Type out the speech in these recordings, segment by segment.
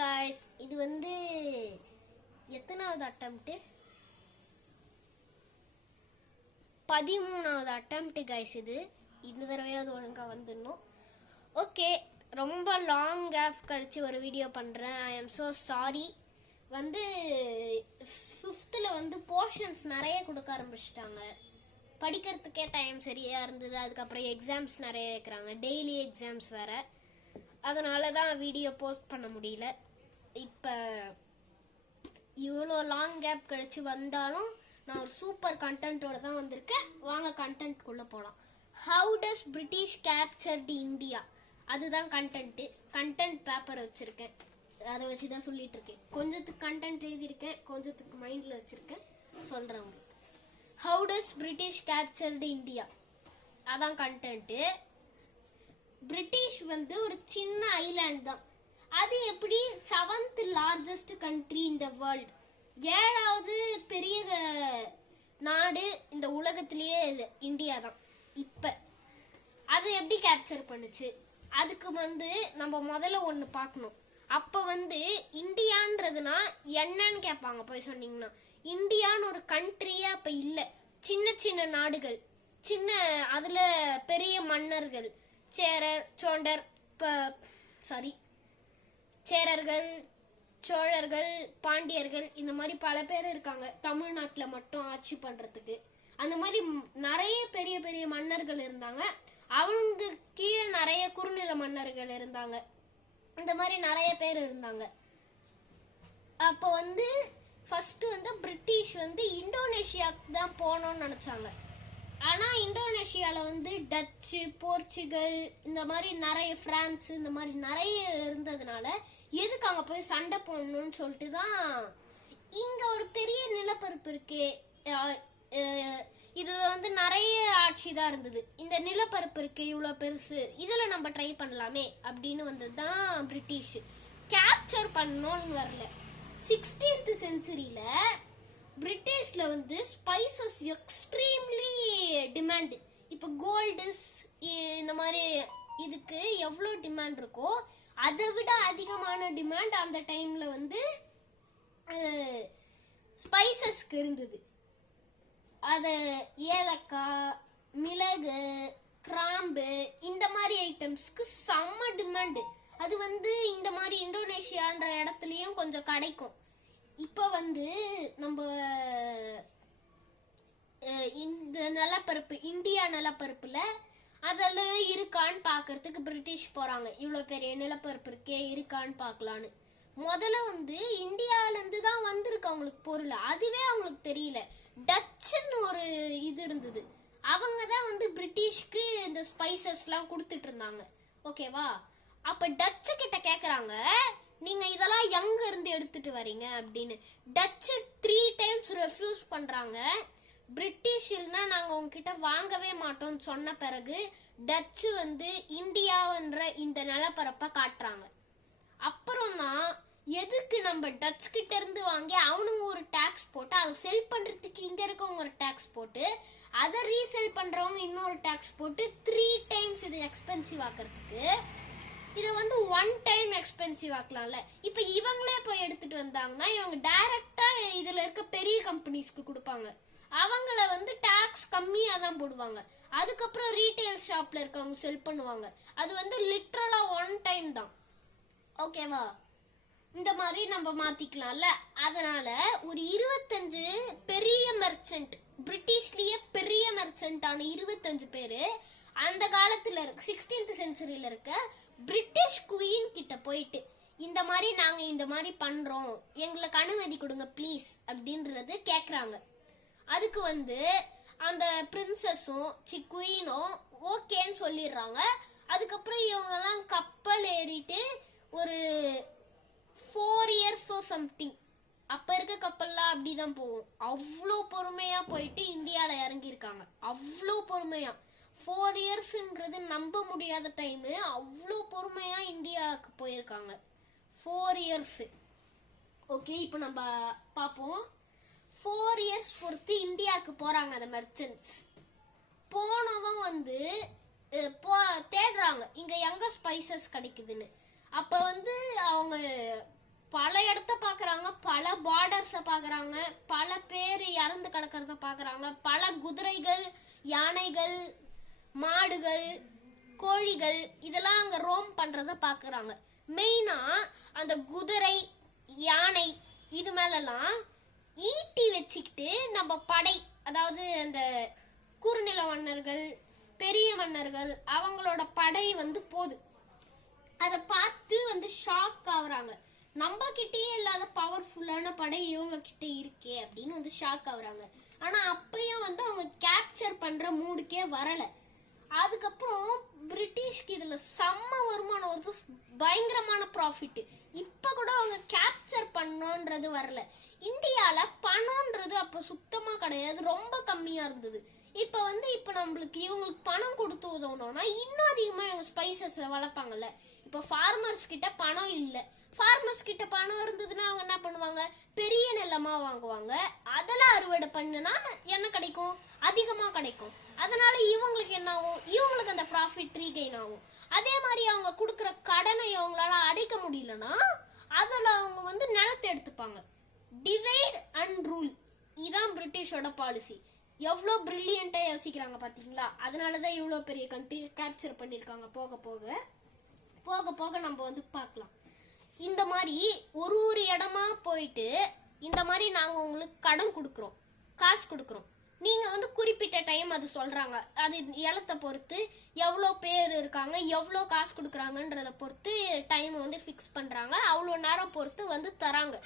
guys, இது வந்து எத்தனாவது அட்டெம்ப்ட்? 13வது attempt guys. இது இந்த தடவையாவது ஒழுங்கா வந்துடணும். ஓகே, ரொம்ப லாங் கேப் கழிச்சு ஒரு வீடியோ பண்ணுறேன். I am so sorry. வந்து 5th வந்து போர்ஷன்ஸ் நிறைய கொடுக்க ஆரம்பிச்சிட்டாங்க. படிக்கிறதுக்கே டைம் சரியாக இருந்தது. அதுக்கப்புறம் எக்ஸாம்ஸ் நிறைய வைக்கிறாங்க, டெய்லி எக்ஸாம்ஸ் வேறு. அதனால தான் வீடியோ போஸ்ட் பண்ண முடியல. இப்போ இவ்வளோ லாங் கேப் கழிச்சு வந்தாலும் நான் ஒரு சூப்பர் கண்டென்ட்டோட தான் வந்திருக்கேன். வாங்க கண்டென்ட்குள்ளே போகலாம். How does British captured India? அதுதான் கண்டென்ட்டு. கண்டென்ட் பேப்பர் வச்சுருக்கேன், அதை வச்சு தான் சொல்லிட்டு இருக்கேன். கொஞ்சத்துக்கு கண்டென்ட் எழுதியிருக்கேன், கொஞ்சத்துக்கு மைண்டில் வச்சுருக்கேன், சொல்கிறேன் உங்களுக்கு. How does British captured India, அதான் கண்டென்ட்டு. பிரிட்டிஷ் வந்து ஒரு சின்ன ஐலாண்ட் தான். அது எப்படி 7th largest country in the world, 7வது பெரிய நாடு இந்த உலகத்திலேயே இந்தியா தான். இப்போ அது எப்படி கேப்சர் பண்ணுச்சு? அதுக்கு வந்து நம்ம முதல்ல ஒன்று பார்க்கணும். அப்போ வந்து இந்தியான்றதுனா என்னன்னு கேட்பாங்க போய் சொன்னீங்கன்னா. இந்தியான்னு ஒரு கண்ட்ரியே அப்போ இல்லை. சின்ன சின்ன நாடுகள், சின்ன அதில் பெரிய மன்னர்கள், சேரர்கள், சோழர்கள், பாண்டியர்கள், இந்த மாதிரி பல பேர் இருக்காங்க தமிழ்நாட்டில் மட்டும் ஆட்சி பண்ணுறதுக்கு. அந்த மாதிரி நிறைய பெரிய பெரிய மன்னர்கள் இருந்தாங்க. அவங்க கீழே நிறைய குறுநில மன்னர்கள் இருந்தாங்க. இந்த மாதிரி நிறைய பேர் இருந்தாங்க. அப்போ வந்து ஃபர்ஸ்ட் வந்து பிரிட்டிஷ் வந்து இந்தோனேஷியாவுக்கு தான் போகணும்னு நினச்சாங்க. ஆனால் இந்தோனேஷியாவில் வந்து டச்சு, போர்ச்சுகல், இந்த மாதிரி நிறைய பிரான்ஸ், இந்த மாதிரி நிறைய இருந்ததுனால எதுக்கு அங்கே போய் சண்டை போடணும்னு சொல்லிட்டு தான் இங்கே ஒரு பெரிய நிலப்பரப்பு இருக்கே, இதில் வந்து நிறைய ஆட்சி தான் இருந்தது. இந்த நிலப்பரப்பு இருக்கு இவ்வளோ பெருசு, இதில் நம்ம ட்ரை பண்ணலாமே அப்படின்னு வந்தது தான் பிரிட்டிஷ். கேப்சர் பண்ணணும்னு வரல. 16th செஞ்சுரியில் பிரிட்டிஷில் வந்து ஸ்பைசஸ் எக்ஸ்ட்ரீம்லி டிமாண்டு. இப்போ கோல்டு இந்த மாதிரி இதுக்கு எவ்வளோ டிமாண்ட் இருக்கோ அதை விட அதிகமான டிமாண்ட் அந்த டைமில் வந்து ஸ்பைசஸ்க்கு இருந்தது. அது ஏலக்காய், மிளகு, கிராம்பு, இந்த மாதிரி ஐட்டம்ஸ்க்கு செம்ம டிமாண்டு. அது வந்து இந்த மாதிரி இந்தோனேஷியான்ற இடத்துலையும் கொஞ்சம் கிடைக்கும். இப்போ வந்து நம்ம இந்த நிலப்பரப்பு, இந்தியா நிலப்பரப்புல அதில் இருக்கான்னு பார்க்கறதுக்கு பிரிட்டிஷ் போகிறாங்க. இவ்வளோ பெரிய நிலப்பரப்பு இருக்கே, இருக்கான்னு பார்க்கலான்னு. முதல்ல வந்து இந்தியாவிலேருந்து தான் வந்திருக்கு அவங்களுக்கு பொருள், அதுவே அவங்களுக்கு தெரியல. டச்சுன்னு ஒரு இது இருந்தது, அவங்க தான் வந்து பிரிட்டிஷ்க்கு இந்த ஸ்பைசஸ்லாம் கொடுத்துட்டு இருந்தாங்க. ஓகேவா? அப்போ டச்சு கிட்ட கேட்குறாங்க, நீங்கள் இதெல்லாம் எங்கே இருந்து எடுத்துட்டு வரீங்க அப்படின்னு. டச்சு 3 times ரெஃப்யூஸ் பண்ணுறாங்க. பிரிட்டிஷ் இல்லைன்னா நாங்கள் உங்ககிட்ட வாங்கவே மாட்டோம்னு சொன்ன பிறகு டச்சு வந்து இந்தியான்ற இந்த நிலப்பரப்பை காட்டுறாங்க. அப்புறம் தான் எதுக்கு நம்ம டச் கிட்ட இருந்து வாங்கி அவனுங்க ஒரு டேக்ஸ் போட்டு அதை செல் பண்ணுறதுக்கு இங்கே இருக்கவங்க ஒரு டேக்ஸ் போட்டு அதை ரீசெல் பண்ணுறவங்க இன்னொரு டேக்ஸ் போட்டு 3 times இது எக்ஸ்பென்சிவ் ஆக்கிறதுக்கு. இதை வந்து 1 time எக்ஸ்பென்சிவ் ஆக்கலாம்ல. இப்போ இவங்களே போய் எடுத்துட்டு வந்தாங்கன்னா இவங்க டைரக்டா இதில் இருக்க பெரிய கம்பெனிஸ்க்கு கொடுப்பாங்க. அவங்கள வந்து டாக்ஸ் கம்மியாக தான் போடுவாங்க. அதுக்கப்புறம் ரீட்டைல் ஷாப்ல இருக்கவங்க செல் பண்ணுவாங்க. அது வந்து லிட்ரலாக 1 time தான். ஓகேவா? இந்த மாதிரி நம்ம மாத்திக்கலாம்ல. அதனால ஒரு 25 பெரிய மெர்ச்சன்ட், பிரிட்டிஷ்லயே பெரிய மெர்ச்சன்டான 25 பேர் அந்த காலத்துல 16th செஞ்சுரியில இருக்க பிரிட்டிஷ் குயின் கிட்ட போயிட்டு இந்த மாதிரி நாங்கள் இந்த மாதிரி பண்ணுறோம், எங்களுக்கு அனுமதி கொடுங்க ப்ளீஸ் அப்படின்றது கேட்குறாங்க. அதுக்கு வந்து அந்த பிரின்சஸும் குயினும் ஓகேன்னு சொல்லிடுறாங்க. அதுக்கப்புறம் இவங்கெல்லாம் கப்பல் ஏறிட்டு ஒரு 4 years சம்திங், அப்போ இருக்க கப்பல்லாம் அப்படி தான் போகும். அவ்வளோ பொறுமையாக போயிட்டு இந்தியாவில் இறங்கியிருக்காங்க. அவ்வளோ பொறுமையாக 4 yearsன்றது நம்ப முடியாத டைமு. அவ்வளோ பொறுமையாக இந்தியாவுக்கு போயிருக்காங்க 4 years. ஓகே, இப்போ நம்ம பார்ப்போம். 4 years பொறுத்து இந்தியாவுக்கு போகிறாங்க அந்த மெர்ச்சன்ட்ஸ். போனதும் வந்து தேடுறாங்க இங்கே எங்கே ஸ்பைசஸ் கிடைக்குதுன்னு. அப்போ வந்து அவங்க பல பார்டர்ஸை பார்க்குறாங்க, பல பேர் இறந்து கிடக்கிறத பார்க்குறாங்க, பல குதிரைகள், யானைகள், மாடுகள், கோழிகள் இதெல்லாம் அங்கே ரோம் பண்ணுறத பார்க்குறாங்க. மெயினாக அந்த குதிரை, யானை இது மேலெல்லாம் ஈட்டி வச்சுக்கிட்டு நம்ம படை, அதாவது அந்த குறுநில மன்னர்கள், பெரிய மன்னர்கள் அவங்களோட படை போகுது. அதை பார்த்து ஷாக் ஆகுறாங்க. நம்ம கிட்டே இல்லாத பவர்ஃபுல்லான படை இவங்க கிட்ட இருக்கே அப்படின்னு ஷாக் ஆகுறாங்க. ஆனா அப்பயும் அவங்க கேப்சர் பண்ற மூடுக்கே வரல. அதுக்கப்புறம் பிரிட்டிஷ்க்கு இதுல செம்ம வருமானம் வருது, பயங்கரமான ப்ராஃபிட். இப்ப கூட அவங்க கேப்சர் பண்ணோன்றது வரல. இந்தியால பணம்ன்றது அப்ப சுத்தமா கிடையாது, ரொம்ப கம்மியா இருந்தது. இப்ப இப்ப நம்மளுக்கு இவங்களுக்கு பணம் கொடுத்து உதவணும்னா இன்னும் அதிகமா இவங்க ஸ்பைசஸ் வளர்ப்பாங்கல்ல. இப்ப ஃபார்மர்ஸ் கிட்ட பணம் இல்ல, ஃபார்மர்ஸ் கிட்ட பணம் இருந்ததுன்னா அவங்க என்ன பண்ணுவாங்க, பெரிய நிலமா வாங்குவாங்க. அதெல்லாம் அறுவடை பண்ணுனா என்ன கிடைக்கும், அதிகமா கிடைக்கும். அதனால இவங்களுக்கு என்ன ஆகும், இவங்களுக்கு அந்த ப்ராஃபிட் ரீகெயின் ஆகும். அதே மாதிரி அவங்க கொடுக்குற கடனை அவங்களால அடைக்க முடியலன்னா அதில் அவங்க நிலத்தை எடுத்துப்பாங்க. டிவைட் அண்ட் ரூல், இதான் பிரிட்டிஷோட பாலிசி. எவ்வளோ பிரில்லியண்ட்டாக யோசிக்கிறாங்க பார்த்தீங்களா? அதனால தான் இவ்வளோ பெரிய கண்ட்ரி கேப்சர் பண்ணியிருக்காங்க. போக போக போக போக நம்ம பார்க்கலாம். இந்த மாதிரி ஒரு ஒரு இடமா போயிட்டு இந்த மாதிரி நாங்கள் உங்களுக்கு கடன் கொடுக்குறோம், காசு கொடுக்குறோம், நீங்கள் குறிப்பிட்ட டைம் அது சொல்கிறாங்க. அது இடத்தை பொறுத்து எவ்வளோ பேர் இருக்காங்க, எவ்வளோ காசு கொடுக்குறாங்கன்றதை பொறுத்து டைமை ஃபிக்ஸ் பண்ணுறாங்க. அவ்வளோ நேரம் பொறுத்து தராங்க.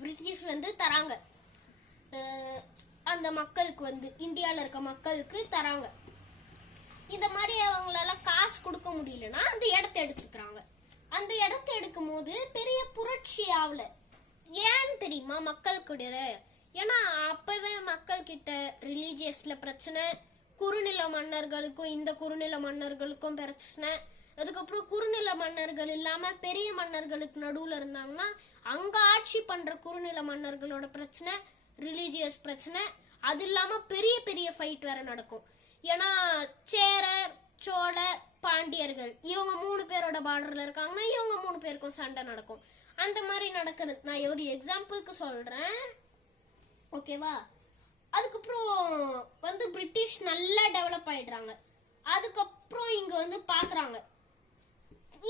பிரிட்டிஷ் தராங்க அந்த மக்களுக்கு, இந்தியாவில் இருக்க மக்களுக்கு தராங்க. இந்த மாதிரி அவங்களால காசு கொடுக்க முடியலன்னா அந்த இடத்த எடுத்துக்கிறாங்க. அந்த இடத்த எடுக்கும் போது பெரிய புரட்சி ஆகல. ஏன்னு தெரியுமா? மக்களுக்கு, ஏன்னா அப்பவே மக்கள் கிட்ட ரிலீஜியஸ்ல பிரச்சனை, குறுநில மன்னர்களுக்கும் இந்த குறுநில மன்னர்களுக்கும் பிரச்சனை. அதுக்கப்புறம் குறுநில மன்னர்கள் இல்லாம பெரிய மன்னர்களுக்கு நடுவுல இருந்தாங்கன்னா அங்க ஆட்சி பண்ற குறுநில மன்னர்களோட பிரச்சனை, ரிலீஜியஸ் பிரச்சனை. அது இல்லாம பெரிய பெரிய ஃபைட் வேற நடக்கும். ஏன்னா சேரர், சோழ, பாண்டியர்கள் இவங்க 3 பேரோட பார்டர்ல இருக்காங்கன்னா இவங்க 3 பேருக்கும் சண்டை நடக்கும். அந்த மாதிரி நடக்கிறது நான் ஒரு எக்ஸாம்பிளுக்கு சொல்றேன், ஓகேவா? அதுக்கப்புறம் பிரிட்டிஷ் நல்லா டெவலப் ஆயிடுறாங்க. அதுக்கப்புறம் இங்க பாக்குறாங்க,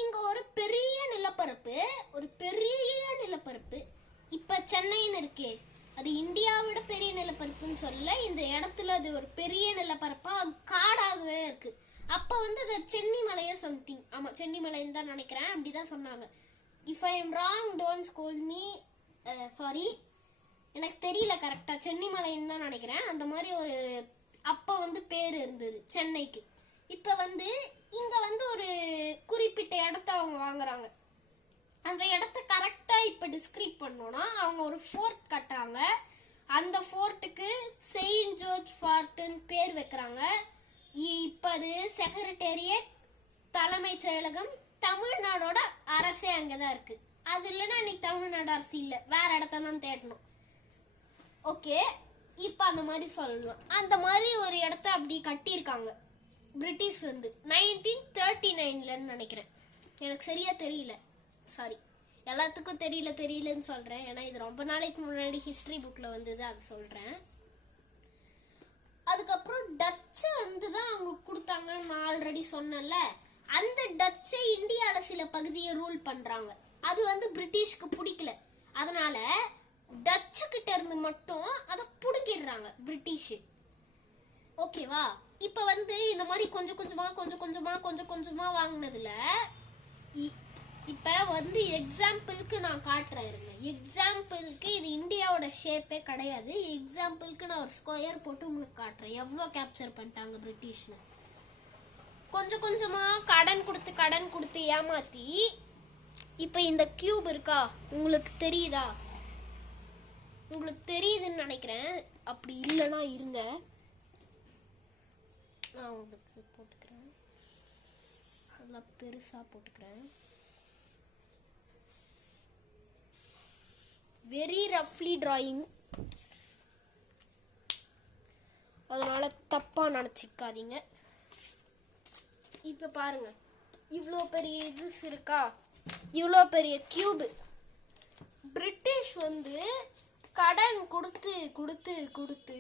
இங்க ஒரு பெரிய நிலப்பரப்பு இப்ப சென்னைன்னு இருக்கே, அது இந்தியாவோட பெரிய நிலப்பரப்புன்னு சொல்ல, இந்த இடத்துல அது ஒரு பெரிய நிலப்பரப்பா காடாகவே இருக்கு. அப்ப அது சென்னிமலையோ சம்திங், ஆமா சென்னிமலைன்னு தான் நினைக்கிறேன், அப்படிதான் சொன்னாங்க. If I am wrong don't scold me, sorry, எனக்கு தெரியல கரெக்டா, சென்னிமலைன்னு தான் நினைக்கிறேன். அந்த மாதிரி ஒரு அப்ப பேர் இருந்தது சென்னைக்கு. இப்ப இங்க ஒரு குறிப்பிட்ட இடத்த அவங்க வாங்குறாங்க. அந்த இடத்த கரெக்டா இப்ப டிஸ்கிரைப் பண்ணோம்னா அவங்க ஒரு ஃபோர்ட் கட்டுறாங்க. அந்த ஃபோர்ட்டுக்கு செயின்ட் ஜார்ஜ் ஃபோர்ட்னு பேர் வைக்கிறாங்க. இப்ப அது செக்ரட்டேரியட், தலைமைச் செயலகம், தமிழ்நாடோட அரசே அங்கதான் இருக்கு. அது இல்லைன்னா இன்னைக்கு தமிழ்நாடு அரசு இல்லை, வேற இடத்த தான் தேடணும். ஓகே, இப்ப அந்த மாதிரி சொல்லலாம். அந்த மாதிரி ஒரு இடத்த அப்படி கட்டியிருக்காங்க பிரிட்டிஷ் 1939லன்னு நினைக்கிறேன், எனக்கு சரியா தெரியல, சாரி. எல்லாத்துக்கும் தெரியலன்னு சொல்றேன், ஏன்னா இது ரொம்ப நாளைக்கு முன்னாடி ஹிஸ்டரி புக்ல வந்தது, அது சொல்றேன். அதுக்கப்புறம் டச்சு தான் அவங்க கொடுத்தாங்கன்னு நான் ஆல்ரெடி சொன்னேன்ல. அந்த டச்சை இந்தியால சில பகுதியை ரூல் பண்றாங்க. அது பிரிட்டிஷ்க்கு பிடிக்கல. அதனால டச்சு கிட்ட இருந்து மட்டும் அதை புடுங்கிடுறாங்க பிரிட்டிஷ். ஓகேவா? இப்ப இந்த மாதிரி கொஞ்சம் கொஞ்சமா வாங்கினதுல இப்ப எக்ஸாம்பிளுக்கு நான் காட்டுறேன் இருங்க. எக்ஸாம்பிளுக்கு இது இந்தியாவோட ஷேப்பே கிடையாது. எக்ஸாம்பிளுக்கு நான் ஒரு ஸ்கொயர் போட்டு உங்களுக்கு காட்டுறேன் எவ்வளோ கேப்சர் பண்ணிட்டாங்க பிரிட்டிஷ்னு. கொஞ்சமா கடன் கொடுத்து ஏமாத்தி இப்ப இந்த கியூப் இருக்கா, உங்களுக்கு தெரியுதா? உங்களுக்கு தெரியுதுன்னு நினைக்கிறேன். அப்படி இல்லைன்னா இருங்க, நான் உங்களுக்கு போட்டுக்கிறேன், நல்லா பெருசா போட்டுக்கிறேன். வெரி ரஃப்லி டிராயிங், அதனால தப்பா நினைச்சிக்காதீங்க. இப்ப பாருங்க, இவ்வளோ பெரிய இது இருக்கா, இவ்வளோ பெரிய கியூபு. பிரிட்டிஷ் வந்து கடன் கொடுத்து கொடுத்து கொடுத்து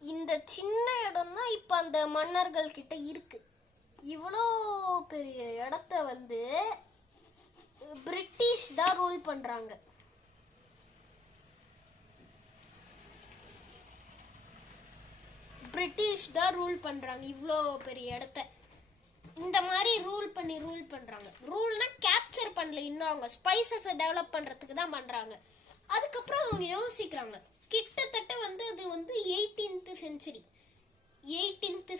இந்த சின்ன இடம் தான் இப்போ அந்த மன்னர்கள் கிட்ட இருக்கு. இவ்வளோ பெரிய இடத்த வந்து பிரிட்டிஷ் தான் ரூல் பண்றாங்க. பிரிட்டிஷ் தான் ரூல் பண்றாங்க இவ்வளோ பெரிய இடத்த. இந்த மாதிரி ரூல் பண்றாங்க. ரூல்னா கேப்சர் பண்ணல, இன்னும் அவங்க ஸ்பைசஸை டெவலப் பண்றதுக்கு தான் பண்றாங்க. அதுக்கப்புறம் அவங்க யோசிக்கிறாங்க, கிட்டத்தட்ட வந்து அது வந்து 18th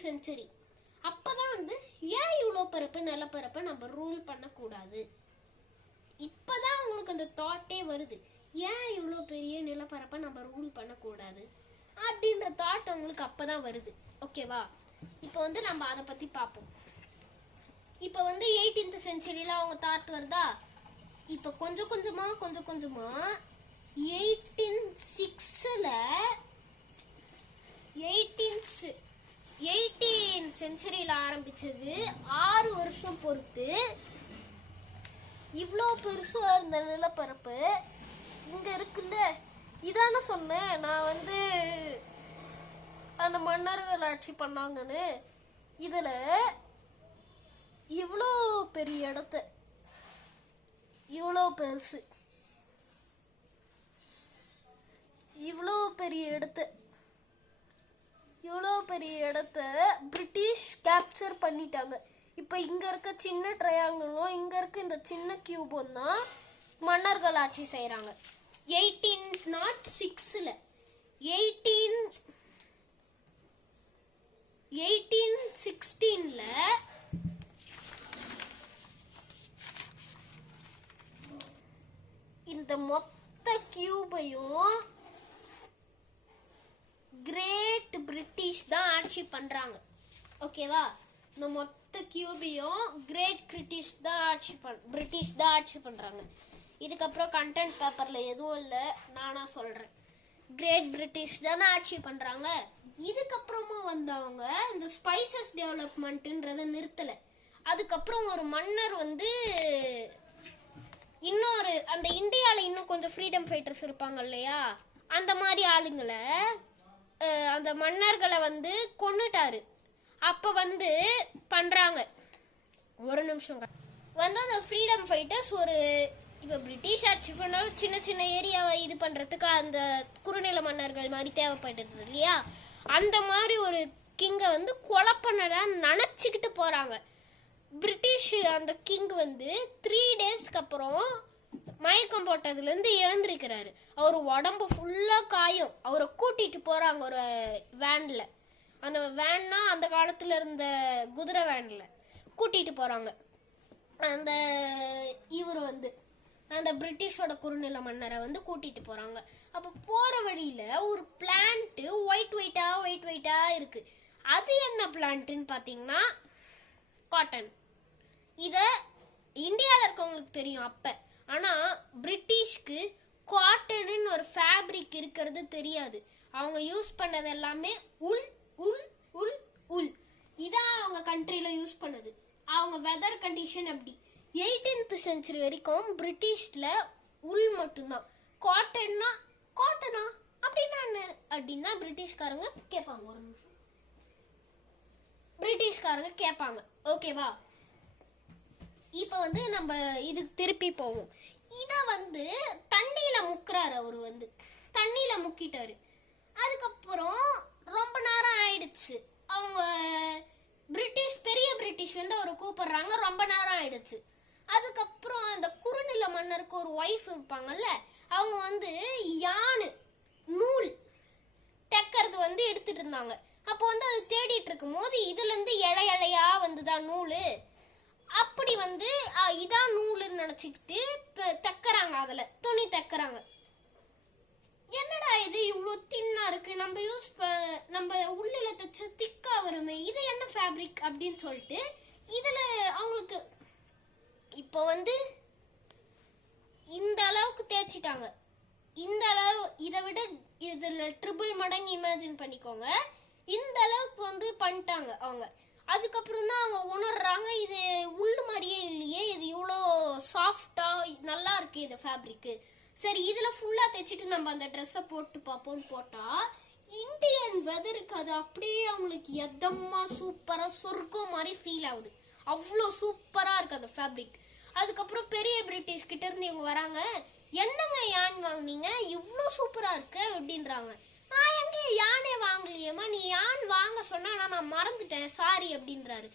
செஞ்சுரி. அப்பதான் வந்து ஏன் இவ்வளோ நிலப்பரப்பை நம்ம ரூல் பண்ணக்கூடாது. இப்பதான் அவங்களுக்கு அந்த தாட்டே வருது, ஏன் இவ்வளோ பெரிய நிலப்பரப்பை நம்ம ரூல் பண்ணக்கூடாது அப்படின்ற தாட் அவங்களுக்கு அப்பதான் வருது. ஓகேவா? இப்போ வந்து நம்ம அதை பத்தி பார்ப்போம். இப்போ வந்து 18th செஞ்சுரியில அவங்க தாட் வருதா? இப்போ கொஞ்சம் கொஞ்சமா 18th செஞ்சுரியில ஆரம்பிச்சது 6 வருஷம் பொறுத்து இவ்வளோ பெருசா இருந்த நிலப்பரப்பு இங்க இருக்குல்ல. இதான சொன்னேன் நான் வந்து அந்த மன்னர்கள் ஆட்சி பண்ணாங்கன்னு. இதுல இவ்வளோ பெரிய இடத்த, இவ்வளோ பெருசு, இவ்வளோ பெரிய இடத்த பிரிட்டிஷ் கேப்சர் பண்ணிட்டாங்க. இப்போ இங்க இருக்க சின்ன ட்ரையாங்கிளும் இங்க இருக்க இந்த சின்ன கியூபும் தான் மன்னர்கள் ஆட்சி செய்யறாங்க. 1806ல 1816ல இந்த மொத்த கியூபையும் கிரேட் பிரிட்டிஷ் தான் ஆட்சி பண்றாங்க. ஓகேவா? இந்த மொத்த கியூபையும் கிரேட் பிரிட்டிஷ் தான் ஆட்சி பண்றாங்க. இதுக்கப்புறம் கண்டென்ட் பேப்பர்ல எதுவும் இல்லை, நானா சொல்றேன். கிரேட் பிரிட்டிஷ் தானே ஆட்சி பண்றாங்க. இதுக்கப்புறமா வந்தவங்க இந்த ஸ்பைசஸ் டெவலப்மெண்ட்ன்றதை நிறுத்தலை. அதுக்கப்புறம் ஒரு மன்னர் வந்து இன்னொரு அந்த இந்தியாவில் இன்னும் கொஞ்சம் ஃப்ரீடம் ஃபைட்டர்ஸ் இருப்பாங்க இல்லையா, அந்த மாதிரி ஆளுங்களை அந்த மன்னர்களை வந்து கொன்னுட்டாரு. அப்போ வந்து பண்ணுறாங்க, ஒரு நிமிஷம் வந்து அந்த ஃப்ரீடம் ஃபைட்டர்ஸ் ஒரு இப்போ பிரிட்டிஷ் ஆட்சி பண்ணாலும் சின்ன சின்ன ஏரியாவை இது பண்ணுறதுக்கு அந்த குறுநில மன்னர்கள் மாதிரி தேவைப்பட்டது இல்லையா, அந்த மாதிரி ஒரு கிங்கை வந்து கொலை பண்ணதான் நினச்சிக்கிட்டு போகிறாங்க. பிரிட்டிஷ் அந்த கிங் வந்து 3 டேஸ்க்கு அப்புறம் மயக்கம் போட்டதுலேருந்து இழந்திருக்கிறாரு. அவர் உடம்பு ஃபுல்லாக காயும். அவரை கூட்டிகிட்டு போகிறாங்க ஒரு வேனில். அந்த வேன்னா அந்த காலத்தில் இருந்த குதிரை வேனில் கூட்டிகிட்டு போகிறாங்க. அந்த இவர் வந்து அந்த பிரிட்டிஷோட குறுநில மன்னரை வந்து கூட்டிகிட்டு போகிறாங்க. அப்போ போகிற வழியில் ஒரு பிளான்ட்டு ஒயிட் ஒயிட்டாக இருக்குது. அது என்ன பிளான்ட்டுன்னு பார்த்தீங்கன்னா காட்டன். இதை இந்தியாவில் இருக்கவங்களுக்கு தெரியும் அப்போ. ஆனால் பிரிட்டிஷ்க்கு காட்டனுன்னு ஒரு ஃபேப்ரிக் இருக்கிறது தெரியாது. அவங்க யூஸ் பண்ணது எல்லாமே உல் உல் உல் உல். இதான் அவங்க கண்ட்ரியில் யூஸ் பண்ணது. அவங்க வெதர் கண்டிஷன் அப்படி. 18th செஞ்சுரி வரைக்கும் பிரிட்டிஷில் உல் மட்டும்தான். காட்டன்னா அப்படின்னா என்ன அப்படின்னா பிரிட்டிஷ்காரங்க கேட்பாங்க. ஒரு நிமிஷம், பிரிட்டிஷ்காரங்க கேட்பாங்க. ஓகேவா? இப்போ வந்து நம்ம இதுக்கு திருப்பி போவோம். இதை வந்து தண்ணியில் முக்குறாரு. அவர் வந்து தண்ணியில் முக்கிட்டாரு. அதுக்கப்புறம் ரொம்ப நேரம் ஆயிடுச்சு. அவங்க பெரிய பிரிட்டிஷ் வந்து அவரை கூப்பிடுறாங்க. ரொம்ப நேரம் ஆயிடுச்சு. அதுக்கப்புறம் அந்த குறுநில மன்னருக்கு ஒரு ஒய்ஃப் இருப்பாங்கல்ல, அவங்க வந்து யானை நூல் தைக்கிறது வந்து எடுத்துட்டு இருந்தாங்க. அப்போ வந்து அது தேடிட்டு இருக்கும் போது இதுலேருந்து இழையா வந்துதான் நூல். அப்படி வந்து இதான் நூலுன்னு நினச்சிக்கிட்டு தைக்கிறாங்க. அதில் துணி தைக்கிறாங்க. என்னடா இது இவ்வளோ தின்னா இருக்கு, நம்ம உள்ளில் தைச்ச திக்கா வருமே, இது என்ன ஃபேப்ரிக் அப்படின்னு சொல்லிட்டு இதில் அவங்களுக்கு இப்போ வந்து இந்த அளவுக்கு தேய்ச்சிட்டாங்க. இந்த அளவு இதை விட இதில் ட்ரிபிள் மடங்கு இமேஜின் பண்ணிக்கோங்க. இந்த அளவுக்கு வந்து பண்ணிட்டாங்க அவங்க. அதுக்கப்புறம் தான் அவங்க உணர்றாங்க இது உள்ளு மாதிரியே இல்லையே, இது இவ்வளோ சாஃப்டா நல்லா இருக்கு இந்த ஃபேப்ரிக்கு. சரி இதில் ஃபுல்லாக தைச்சிட்டு நம்ம அந்த ட்ரெஸ்ஸை போட்டு பார்ப்போம்னு போட்டால் இந்தியன் வெதருக்கு அது அப்படியே அவங்களுக்கு எதமாக சூப்பராக சொர்க்கம் மாதிரி ஃபீல் ஆகுது. அவ்வளோ சூப்பராக இருக்குது அந்த ஃபேப்ரிக். அதுக்கப்புறம் பெரிய பிரிட்டிஷ் கிட்ட இருந்து இவங்க வராங்க, என்னங்க யான் வாங்கினீங்க இவ்வளோ சூப்பராக இருக்கு அப்படின்றாங்க. நான் எங்க யானே வாங்கலையேம்மா, நீ யான் வாங்க சொன்னா நான் மறந்துட்டேன் சாரி அப்படின்றாரு.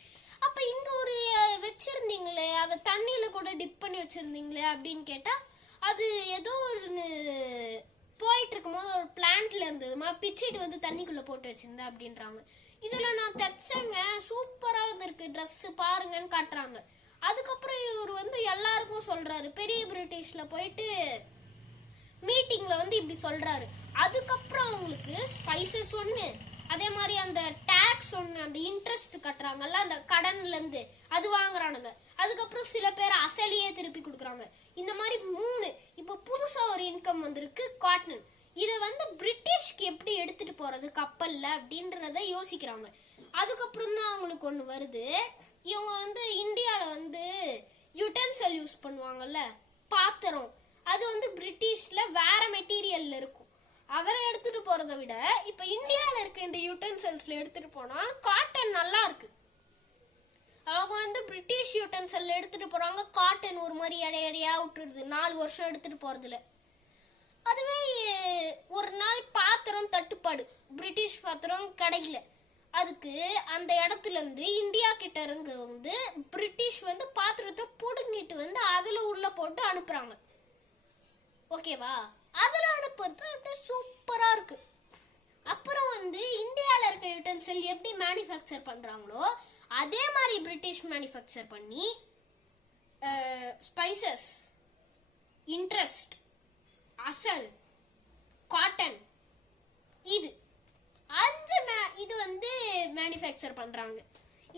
அப்போ இங்கே ஒரு வச்சுருந்தீங்களே அதை தண்ணியில் கூட டிப் பண்ணி வச்சுருந்தீங்களே அப்படின்னு கேட்டால் அது ஏதோ ஒரு போயிட்டு இருக்கும்போது ஒரு பிளான்ட்ல இருந்ததுமா பிச்சுட்டு வந்து தண்ணிக்குள்ளே போட்டு வச்சிருந்தேன் அப்படின்றாங்க. இதில் நான் தைச்சேங்க சூப்பராக இருந்திருக்கு ட்ரெஸ்ஸு பாருங்கன்னு காட்டுறாங்க. அதுக்கப்புறம் இவர் வந்து எல்லாருக்கும் சொல்கிறாரு, பெரிய பிரிட்டிஷில் போயிட்டு மீட்டிங்கில் வந்து இப்படி சொல்கிறாரு. அதுக்கப்புறம் அவங்களுக்கு ஸ்பைசஸ் ஒன்று, அதே மாதிரி அந்த டேக்ஸ் ஒன்று, அந்த இன்ட்ரெஸ்ட் கட்டுறாங்கல்ல அந்த கடன்லேருந்து அது வாங்குறானுங்க. அதுக்கப்புறம் சில பேர் அசலியே திருப்பி கொடுக்குறாங்க. இந்த மாதிரி 3 இப்போ புதுசாக ஒரு இன்கம் வந்திருக்கு காட்டன். இதை வந்து பிரிட்டிஷ்க்கு எப்படி எடுத்துகிட்டு போகிறது கப்பலில் அப்படின்றத யோசிக்கிறாங்க. அதுக்கப்புறம் தான் அவங்களுக்கு ஒன்று வருது, இவங்க வந்து இந்தியாவில் வந்து யுட்டென்சில் யூஸ் பண்ணுவாங்கல்ல பாத்திரம், அது வந்து பிரிட்டிஷில் வேற மெட்டீரியலில் இருக்கும். அதில் எடுத்துகிட்டு போகிறத விட இப்போ இந்தியாவில் இருக்க இந்த யூட்டென்சில்ஸில் எடுத்துகிட்டு போனால் காட்டன் நல்லா இருக்கு. அவங்க வந்து பிரிட்டிஷ் யூட்டென்சில் எடுத்துகிட்டு போகிறாங்க, காட்டன் ஒரு மாதிரி எடையாக விட்டுருது 4 வருஷம் எடுத்துகிட்டு போகிறதுல. அதுவே ஒரு நாள் பாத்திரம் தட்டுப்பாடு, பிரிட்டிஷ் பாத்திரம் கிடைக்கல, அதுக்கு அந்த இடத்துல இருந்து இந்தியா கிட்ட இருந்து வந்து பிரிட்டிஷ் வந்து பாத்திரத்தை புடுங்கிட்டு வந்து அதில் உள்ள போட்டு அனுப்புகிறாங்க. ஓகேவா, அதில் அனுப்புறது அப்படியே சூப்பராக இருக்குது. அப்புறம் வந்து இந்தியாவில் இருக்க யூட்டென்சில் எப்படி மேனுஃபேக்சர் பண்ணுறாங்களோ அதே மாதிரி பிரிட்டிஷ் மேனுஃபேக்சர் பண்ணி ஸ்பைசஸ், இன்ட்ரெஸ்ட், அசல், காட்டன் இது 5 இது வந்து மேனுஃபேக்சர் பண்ணுறாங்க.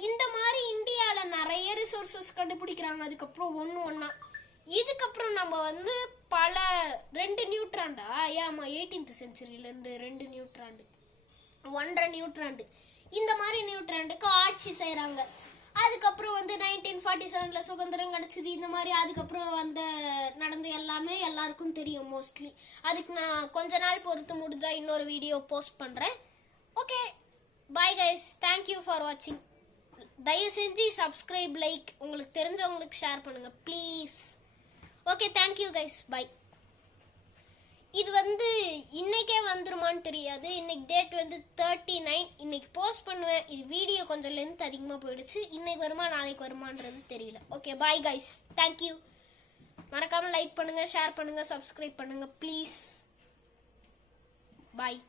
இந்த மாதிரி இந்தியாவில் நிறைய ரிசோர்ஸஸ் கண்டுபிடிக்கிறாங்க. அதுக்கப்புறம் ஒன்றா இதுக்கப்புறம் நம்ம வந்து பல 2 நியூட்ராண்டா, ஏமா 18th செஞ்சுரியிலேருந்து 2 நியூட்ராண்டு 1.5 நியூட்ராண்டு இந்த மாதிரி நியூட்ராண்டுக்கு ஆட்சி செய்கிறாங்க. அதுக்கப்புறம் வந்து 1947 சுதந்திரம் கிடச்சிது. இந்த மாதிரி அதுக்கப்புறம் நடந்த எல்லாமே எல்லாருக்கும் தெரியும் மோஸ்ட்லி. அதுக்கு நான் கொஞ்ச நாள் பொறுத்து முடிஞ்சால் இன்னொரு வீடியோ போஸ்ட் பண்ணுறேன். Okay bye guys, thank you for வாட்சிங். தயவு செஞ்சு சப்ஸ்கிரைப், லைக், உங்களுக்கு தெரிஞ்சவங்களுக்கு ஷேர் பண்ணுங்கள் please. Okay thank you guys, bye. இது வந்து இன்னைக்கே வந்துருமான்னு தெரியாது. இன்னைக்கு டேட் வந்து 39. இன்னைக்கு போஸ்ட் பண்ணுவேன். இது வீடியோ கொஞ்சம் லென்த் அதிகமாக போயிடுச்சு. இன்னைக்கு வருமா நாளைக்கு வருமானது தெரியல. Okay bye guys, thank you. மறக்காமல் லைக் பண்ணுங்கள், ஷேர் பண்ணுங்கள், சப்ஸ்கிரைப் பண்ணுங்கள் ப்ளீஸ். பாய்.